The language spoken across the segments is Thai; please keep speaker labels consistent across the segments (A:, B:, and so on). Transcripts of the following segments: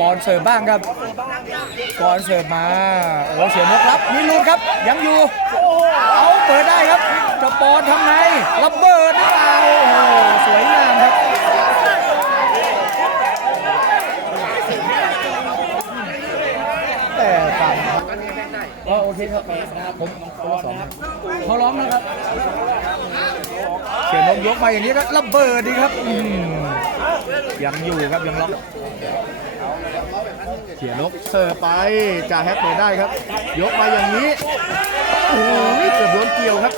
A: ก่อนเสิร์ฟบ้างครับก่อนเสิร์ฟมาโอ้เสียนกรับนี่ลูกครับยังอยู่เอาเปิดได้ครับเจะปอนทำไงระเบิดหรือเปล่าโอ้โหสวยงามครับแต่ต่างครับอ๋อโอเคครับผมคนละสองครับเขาร้องนะครับเสียนกยกมาอย่างนี้ก็ระเบิดดีครับอืม ยังอยู่ครับยังล็อกเสียนกเสิร์ฟไปจ่าแฮกเปิดได้ครับ ยกมาอย่างนี้โอ้ยเกือบโดนเกี่ยวครับ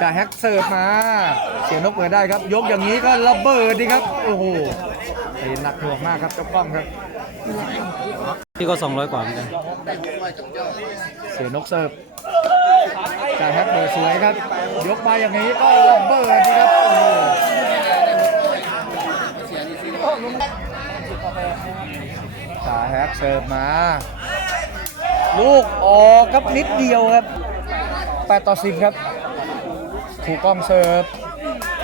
A: จ่าแฮกเสิร์ฟมา เสียนกเปิดได้ครับ ยกอย่างนี้ก็ระเบิดดีครับโอ้โหเตะหนักหน่วงมากครับเจ้าป้องครับ
B: พี่ก็200กว่าเหมือนกัน
A: เสียนกเสิร์ฟ จ่าแฮกเปิดสวยครับ ยกมาอย่างนี้ก็ระเบิดดีครับโอ้โหจ่าแฮกเสิร์ฟมา ลูกออกครับนิดเดียวครับ8ต่อ10ครับถูกกล้องเสิร์ฟ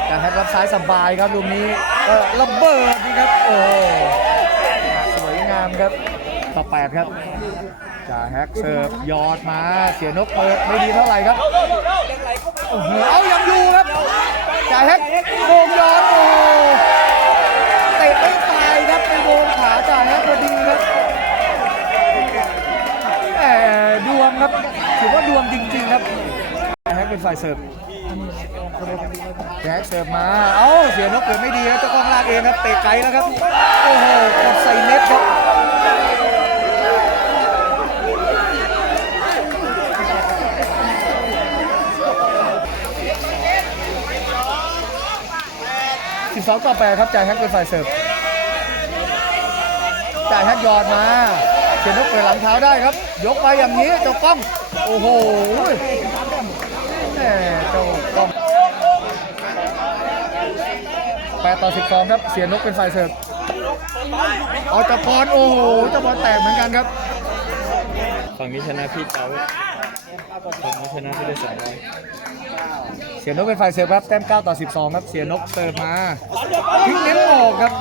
A: จ่าแฮกรับซ้ายสบายครับลูกนี้ก็ระเบิดดีครับ โอ้สวยงามครับต่อ8ครับ จ่าแฮกเสิร์ฟยอดมา เสียนกเปิดไม่ดีเท่าไหร่ครับโอ้โหเอายังอยู่ครับจ่าแฮกโกงยอดโอ้โหเตะไม่ตายครับไปโดนขาจ่ายครับพอดีครับแต่ดวงครับถือว่าดวงจริง ๆ ครับแฮกเป็นฝ่ายเสิร์ฟแฮกเสิร์ฟมา เอ้า เสียนกเกิดไม่ดีครับเจ้ากล้องลากเองครับ เตะไกลแล้วครับ โอ้โหกดใส่เน็ตครับ 12ต่อ8ครับจ่ายแฮกเป็นฝ่ายเสิร์ฟจ่ายแฮกยอดมาเขียนนกเปิดหลังเท้าได้ครับ ยกไปอย่างนี้เจ้ากล้อง โอ้โหแหม่เจ้ากล้องแปดต่อสิบสองครับ เสียนกเป็นฝ่ายเสิร์ฟเอาจับอลโอ้โหจับอลแตกเหมือนกันครับ
B: ฝั่งนี้ชนะพี่เจ้า ฝั่งนี้ชนะพี่ได้200
A: เสียนกเป็นฝ่ายเสิร์ฟครับแต้ม9ต่อ 12 ครับ เสียนกเสิร์ฟมาพลิกเน้นออกครับ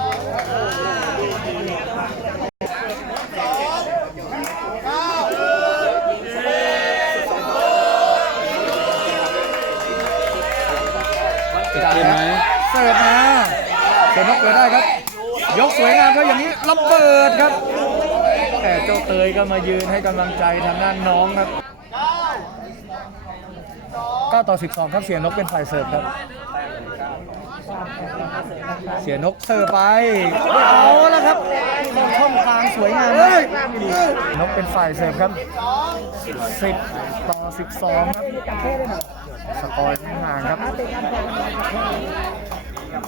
B: ติดเกมไหม
A: เสิร์ฟมาเสียนกเปิดได้ครับ ยกสวยงามครับอย่างนี้ระเบิดครับ แต่เจ้าเตยก็มายืนให้กำลังใจทางด้านน้องครับ 9 ต่อ 12 ครับ เสียนกเป็นฝ่ายเสิร์ฟครับ เสียนกเสิร์ฟไปเอาแล้วครับช่องกลางสวยงามครับนกเป็นฝ่ายเสิร์ฟครับ 10 ต่อ 12 ครับ สกอร์ที่ห่างครับ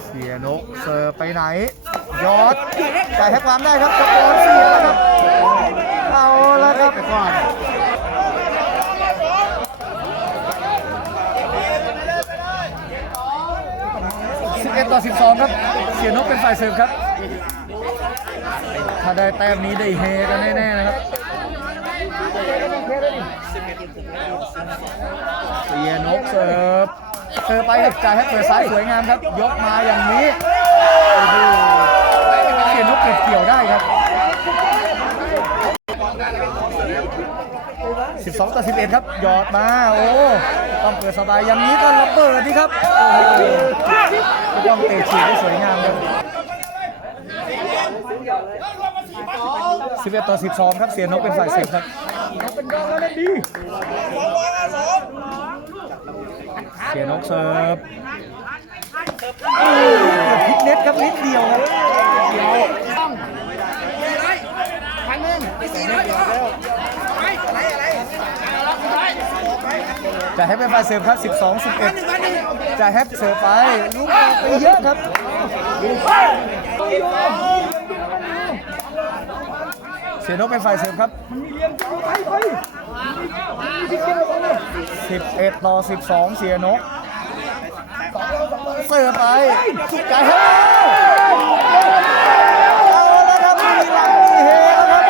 A: เสียนกเสิร์ฟไปไหน ยอดจ่ายให้ความได้ครับสกอร์เสียแล้วครับ เอาแล้วครับก่อน 11 ต่อ 12 ครับ เสียนกเป็นฝ่ายเสิร์ฟครับ ถ้าได้แต้มนี้ได้เฮกันแน่ๆนะครับเสียนกเสิร์ฟเสิร์ฟไปครับจ่ายให้เปิดซ้ายสวยงามครับ ยกมาอย่างนี้เสียนกเก็บเกี่ยวได้ครับ 12 ต่อ 11 ครับ หยอดมา โอ้ ต้องเปิดสบายอย่างนี้ก็ระเบิดดีครับ โอ้โหต้องเตะฉีดได้สวยงามครับ11 ต่อ 12 ครับเสียนกเป็นฝ่ายเสิร์ฟครับเป็นกองแล้วนั่นดีเสียนกเสิร์ฟโอ้ยพลิกเน็ตครับนิดเดียวครับจ่าย ให้เป็นฝ่ายเสิร์ฟครับ 12 11จ่ายให้เสิร์ฟไปลูกออกไปเยอะครับเสียนกเป็นฝ่ายเสิร์ฟครับ11 ต่อ 12 เสียนกเสิร์ฟไปจ่ายให้เอาแล้วครับมีหลังมีเฮแล้วครับ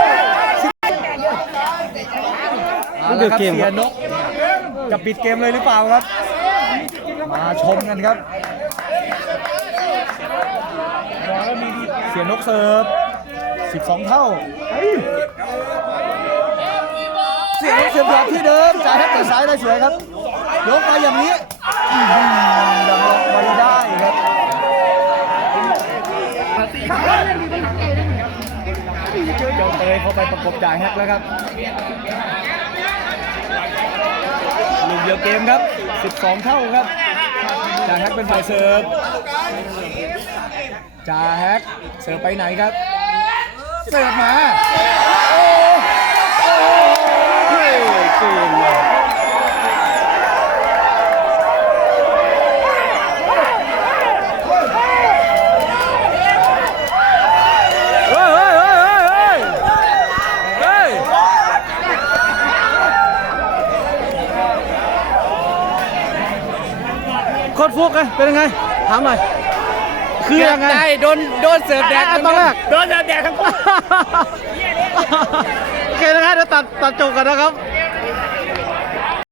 A: เอาละครับเสียนก จะปิดเกมเลยหรือเปล่าครับ มาชมกันครับ เสียนกเสิร์ฟ12 เท่า เสียนกเสิร์ฟแบบที่เดิมจ่ายให้แต่ซ้ายได้สวยครับยกมาอย่างนี้อื้อหือยังล็อกไม่ได้ครับเจ้าเตยเข้าไปประกบจ่ายแฮกแล้วครับ เกมครับ 12 เท่าครับจ่าแฮกเป็นฝ่ายเสิร์ฟจ่าแฮกเสิร์ฟไปไหนครับ เสิร์ฟมา โอ้โอ้เฮ้ยเก่งว่ะเฮ้ยเฮ้ยเฮ้ยเฮ้ยเฮ้ยเฮ้ย โคตรฟุกไงเป็นยังไงถามหน่อยคือยังไง
B: ได้โดนโดนเสิร์ฟแดด
A: อะตอนแรก
B: โดนเสิร์ฟแดดทั้งคู่
A: โอเคนะครับเดี๋ยวตัดตัดจบกันนะครับ